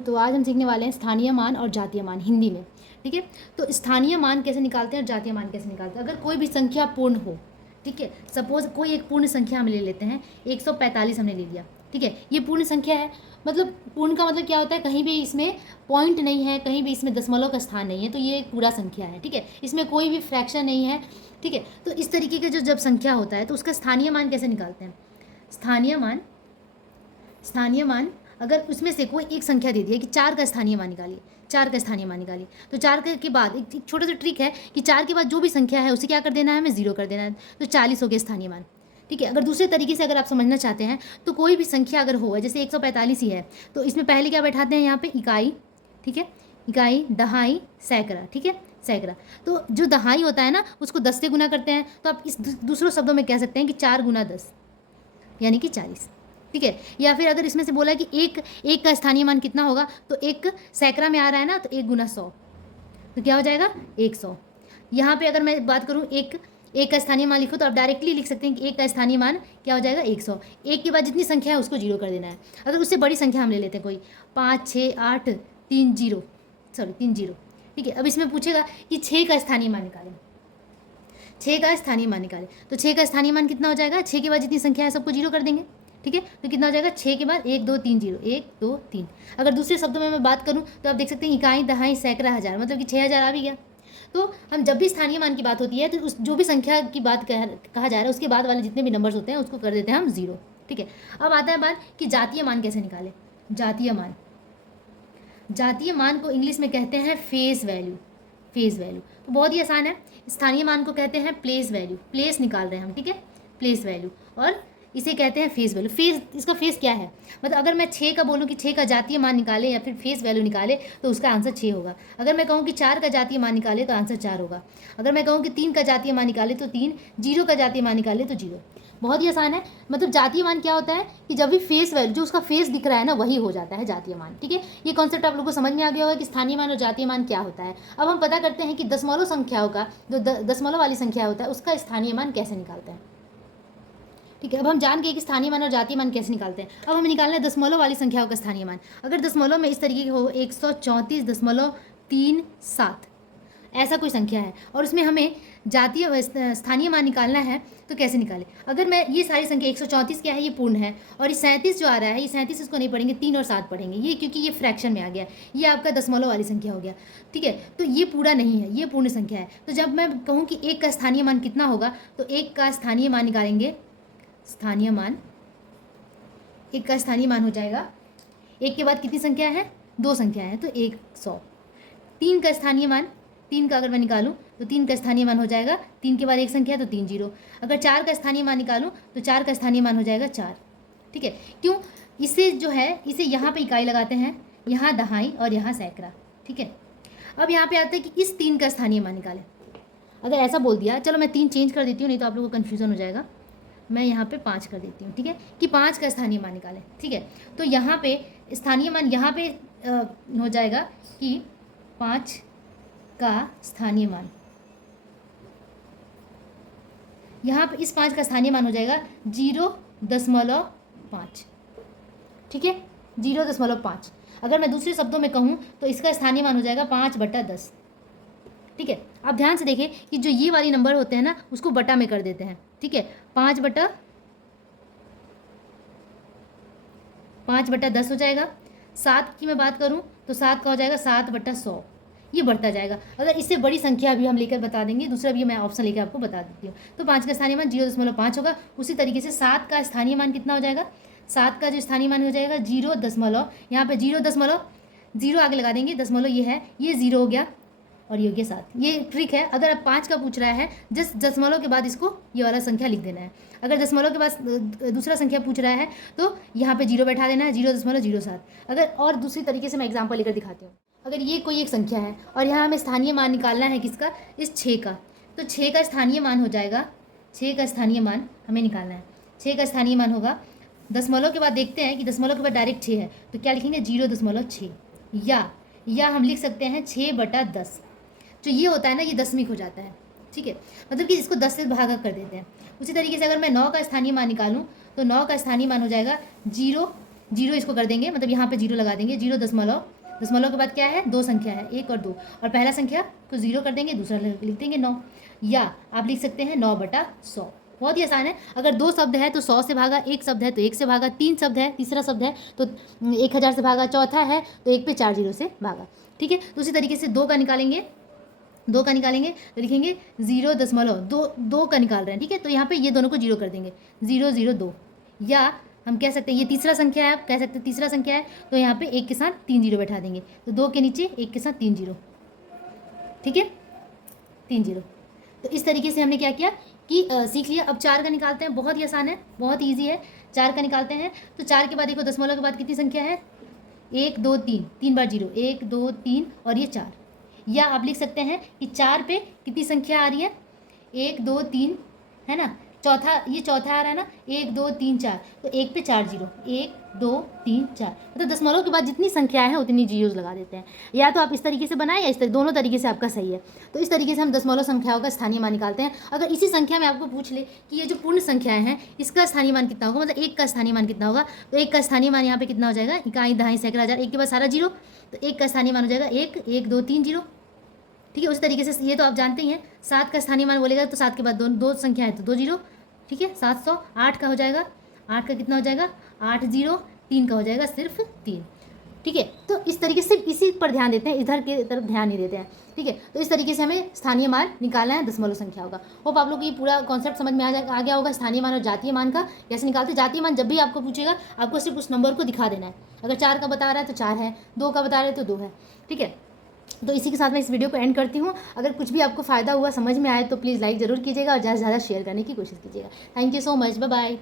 तो आज हम सीखने वाले हैं स्थानीय मान और जातीय मान हिंदी में। ठीक है, तो स्थानीय मान कैसे निकालते हैं और जातीय मान कैसे निकालते हैं। अगर कोई भी संख्या पूर्ण हो, ठीक है, सपोज कोई एक पूर्ण संख्या हम ले लेते हैं, 145 हमने ले लिया। ठीक है, ये पूर्ण संख्या है। मतलब पूर्ण का मतलब क्या होता है, कहीं भी इसमें पॉइंट नहीं है, कहीं भी इसमें दशमलव का स्थान नहीं है, तो ये एक पूरा संख्या है। ठीक है, इसमें कोई भी फ्रैक्शन नहीं है। ठीक है, तो इस तरीके का जब संख्या होता है तो उसका स्थानीय मान कैसे निकालते हैं। स्थानीय मान अगर उसमें से कोई एक संख्या दे दी है कि 4 का स्थानीय मान निकालिए, 4 का स्थानीय मान निकालिए, तो 4 के बाद एक छोटा सा ट्रिक है कि 4 के बाद जो भी संख्या है उसे क्या कर देना है, हमें 0 कर देना है, तो 40 हो गया स्थानीय मान। ठीक है, अगर दूसरे तरीके से अगर आप समझना चाहते हैं तो कोई भी संख्या अगर हो, जैसे 145 ही है, तो इसमें पहले क्या बैठाते हैं यहाँ पे इकाई। ठीक है, इकाई, दहाई, सैकड़ा। ठीक है, सैकड़ा। तो जो दहाई होता है ना उसको 10 से गुना करते हैं, तो आप इस दूसरों शब्दों में कह सकते हैं कि 4 गुना 10 यानी कि 40। ठीक है, या फिर अगर इसमें से बोला है कि एक का स्थानीय मान कितना होगा, तो एक सैकड़ा में आ रहा है ना, तो 1 गुना 100, तो क्या हो जाएगा 100। यहाँ पे अगर मैं बात करूँ एक का स्थानीय मान लिखो, तो आप डायरेक्टली लिख सकते हैं कि एक का स्थानीय मान क्या हो जाएगा 100। एक के बाद जितनी संख्या है उसको 0 कर देना है। अगर उससे बड़ी संख्या हम ले लेते हैं कोई 5, 6, 8, 3 0। ठीक है, अब इसमें पूछेगा कि 6 का स्थानीय मान निकालें, 6 का स्थानीय मान निकालें, तो 6 का स्थानीय मान कितना हो जाएगा, 6 के बाद जितनी संख्या है सबको 0 कर देंगे। ठीक है, तो कितना हो जाएगा 6 के बाद 1 2 3 0, 1 2 3। अगर दूसरे शब्दों में मैं बात करूं तो आप देख सकते हैं इकाई, दहाई, सैकड़ा, हज़ार, मतलब कि 6000 आ भी गया। तो हम जब भी स्थानीय मान की बात होती है तो उस जो भी संख्या की बात कहा जा रहा है उसके बाद वाले जितने भी नंबर्स होते हैं उसको कर देते हैं हम 0। ठीक है, अब आता है बात कि जातीय मान कैसे निकालें। जातीय मान को इंग्लिश में कहते हैं फेस वैल्यू। तो बहुत ही आसान है। स्थानीय मान को कहते हैं प्लेस वैल्यू, प्लेस निकाल रहे हैं हम। ठीक है, प्लेस वैल्यू, और इसे कहते हैं फेस वैल्यू। इसका फेस क्या है, मतलब अगर मैं 6 का बोलूँ कि 6 का जातीय मान निकाले या फिर फेस वैल्यू निकाले तो उसका आंसर 6 होगा। अगर मैं कहूँ कि 4 का जातीय मान निकाले तो आंसर 4 होगा। अगर मैं कहूँ कि 3 का जातीय मान निकाले तो 3, 0 का जातीय मान निकाले तो 0। बहुत ही आसान है। मतलब जातीय मान क्या होता है कि जब भी फेस वैल्यू, जो उसका फेस दिख रहा है ना, वही हो जाता है जातीय मान। ठीक है, ये कॉन्सेप्ट आप लोगों को समझ में आ गया होगा कि स्थानीय मान और जातीय मान क्या होता है। अब हम पता करते हैं कि दशमलव संख्याओं का, जो दशमलव वाली संख्या होता है उसका स्थानीय मान कैसे निकालते हैं। ठीक है, अब हम जान गए कि स्थानीय मान और जातीय मान कैसे निकालते हैं। अब हमें निकालना है दशमलव वाली संख्याओं का स्थानीय मान। अगर दशमलव में इस तरीके की हो 134.37 ऐसा कोई संख्या है और उसमें हमें जातीय स्थानीय मान निकालना है, तो कैसे निकालें। अगर मैं ये सारी संख्या 134 क्या है, ये पूर्ण है, और ये 37 जो आ रहा है, ये 37 इसको नहीं पढ़ेंगे, 3 और 7 पढ़ेंगे, ये क्योंकि ये फ्रैक्शन में आ गया, ये आपका दशमलव वाली संख्या हो गया। ठीक है, तो ये पूरा नहीं है, ये पूर्ण संख्या है। तो जब मैं कहूँ कि 1 का स्थानीय मान कितना होगा, तो 1 का स्थानीय मान निकालेंगे। स्थानीय मान, 1 का स्थानीय मान हो जाएगा, 1 के बाद कितनी संख्या है, 2 संख्या है, तो 100। 3 का स्थानीय मान, 3 का अगर मैं निकालूं तो 3 का स्थानीय मान हो जाएगा, 3 के बाद 1 संख्या है तो 3 0। अगर 4 का स्थानीय मान निकालूं तो 4 का स्थानीय मान हो जाएगा 4। ठीक है, क्यों, इसे जो है इसे यहाँ पे इकाई लगाते हैं, यहाँ दहाई और यहाँ सैकड़ा। ठीक है, अब यहाँ पे आता है कि इस 3 का स्थानीय मान निकालें। अगर ऐसा बोल दिया, चलो मैं 3 चेंज कर देती हूँ, नहीं तो आप लोगों को कन्फ्यूज़न हो जाएगा। मैं यहाँ पे 5 कर देती हूँ। ठीक है, कि 5 का स्थानीय मान निकालें। ठीक है, तो यहाँ पे स्थानीय मान यहाँ पे हो जाएगा कि 5 का स्थानीय मान, यहाँ पे इस 5 का स्थानीय मान हो जाएगा 0.5। ठीक है, 0.5। अगर मैं दूसरे शब्दों में कहूँ तो इसका स्थानीय मान हो जाएगा 5/10। ठीक है, आप ध्यान से देखें कि जो ये वाली नंबर होते हैं ना उसको बटा में कर देते हैं। ठीक है, 5/10 हो जाएगा। 7 की मैं बात करूं तो 7 का हो जाएगा 7/100। ये बढ़ता जाएगा। अगर इससे बड़ी संख्या भी हम लेकर बता देंगे, दूसरा भी मैं ऑप्शन लेकर आपको बता देती हूँ। तो 5 का स्थानीय मान 0.5 होगा। उसी तरीके से 7 का स्थानीय मान कितना हो जाएगा, 7 का जो स्थानीय मान हो जाएगा 0. यहाँ पे 0 आगे लगा देंगे, दशमलव ये है, ये 0 हो गया और ये हो गया 7। ये ट्रिक है। अगर आप 5 का पूछ रहा है, जस्ट दशमलव के बाद इसको ये वाला संख्या लिख देना है। अगर दशमलव के बाद दूसरा संख्या पूछ रहा है तो यहाँ पे 0 बैठा देना है, 0.07। अगर और दूसरी तरीके से मैं एग्जाम्पल लेकर दिखाती हूँ। अगर ये कोई एक संख्या है और यहाँ हमें स्थानीय मान निकालना है किसका, इस 6 का, तो 6 का स्थानीय मान हो जाएगा, 6 का स्थानीय मान हमें निकालना है। 6 का स्थानीय मान होगा, दशमलव के बाद देखते हैं कि दशमलव के बाद डायरेक्ट 6 है, तो क्या लिखेंगे 0.6, या हम लिख सकते हैं 6/10। जो ये होता है ना, ये दशमिक हो जाता है। ठीक है, मतलब कि इसको 10 से भागा कर देते हैं। उसी तरीके से अगर मैं 9 का स्थानीय मान निकालूं तो 9 का स्थानीय मान हो जाएगा जीरो इसको कर देंगे, मतलब यहाँ पे जीरो लगा देंगे, जीरो दशमलव, दशमलव के बाद क्या है, दो संख्या है, एक और दो, और पहला संख्या को जीरो कर देंगे, दूसरा लिख देंगे 9, या आप लिख सकते हैं 9/100। बहुत ही आसान है। अगर दो शब्द है तो 100 से भागा, एक शब्द है तो 1 से भागा, तीन शब्द है, तीसरा शब्द है तो 1000 से भागा, चौथा है तो 1 पे 4 जीरो से भागा। ठीक है, तो उसी तरीके से दो का निकालेंगे, दो का निकालेंगे तो लिखेंगे 0.2 का निकाल रहे हैं। ठीक है, तो यहाँ पे ये दोनों को जीरो कर देंगे, 002, या हम कह सकते हैं ये तीसरा संख्या है, आप कह सकते हैं तीसरा संख्या है, तो यहाँ पे एक के साथ 3 जीरो बैठा देंगे, तो 2 के नीचे एक के साथ 3 जीरो। ठीक है, 3 जीरो। तो इस तरीके से हमने क्या किया कि सीख लिया। अब 4 का निकालते हैं, बहुत ही आसान है, बहुत ईजी है। 4 का निकालते हैं तो 4 के बाद देखो दशमलव के बाद कितनी संख्या है, 1 2 3, 3 बार जीरो, 1 2 3 और ये 4। या आप लिख सकते हैं कि 4 पे कितनी संख्या आ रही है, 1 2 3 है ना, चौथा, ये चौथा आ रहा है ना, 1 2 3 4, तो 1 पे 4 जीरो, 1 2 3 4, मतलब दशमलव के बाद जितनी संख्या है उतनी जीरोज लगा देते हैं। या तो आप इस तरीके से बनाएं या इस तरीके, दोनों तरीके से आपका सही है। तो इस तरीके से हम दशमलव संख्याओं का स्थानीय मान निकालते हैं। अगर इसी संख्या में आपको पूछ ले कि ये जो पूर्ण संख्याएं हैं इसका स्थानीय मान कितना होगा, मतलब 1 का स्थानीय मान कितना होगा, तो 1 का स्थानीय मान यहाँ पे कितना हो जाएगा, इकाई दहाई सैकड़ा हज़ार, 1 के बाद सारा जीरो, तो 1 का स्थानीय मान हो जाएगा 1 1 2 3 जीरो। ठीक है, उस तरीके से ये तो आप जानते ही हैं। 7 का स्थानीय मान बोलेगा तो 7 के बाद दो संख्या है तो 2 जीरो। ठीक है, 700। 8 का हो जाएगा, 8 का कितना हो जाएगा, 8 जीरो, 3 का हो जाएगा सिर्फ 3। ठीक है, तो इस तरीके से इसी पर ध्यान देते हैं, इधर की तरफ ध्यान नहीं देते हैं। ठीक है, तो इस तरीके से हमें स्थानीय मान निकालना है दशमलव संख्याओं का। होप आप लोग को ये पूरा कॉन्सेप्ट समझ में आ गया होगा, स्थानीय मान और जातीय मान का कैसे निकालते। जातीय मान जब भी आपको पूछेगा आपको सिर्फ उस नंबर को दिखा देना है। अगर 4 का बता रहा है तो 4 है, 2 का बता रहे तो 2 है। ठीक है, तो इसी के साथ मैं इस वीडियो को एंड करती हूँ। अगर कुछ भी आपको फ़ायदा हुआ, समझ में आए तो प्लीज़ लाइक ज़रूर कीजिएगा और ज़्यादा से ज़्यादा शेयर करने की कोशिश कीजिएगा। Thank you so much, bye bye.